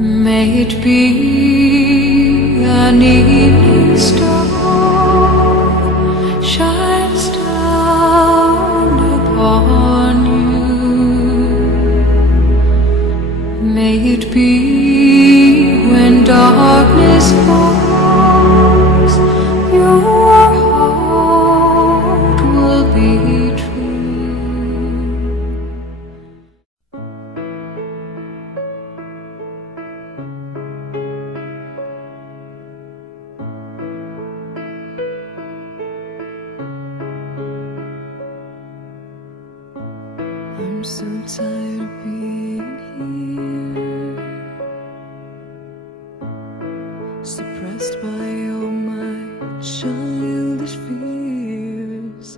May it be an evening star shines down upon you. May it be when darkness falls, your heart will be true. I'm so tired of being here, suppressed by all my childish fears.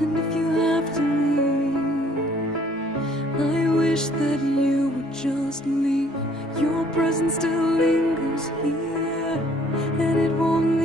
And if you have to leave, I wish that you would just leave. Your presence still lingers here, and it won't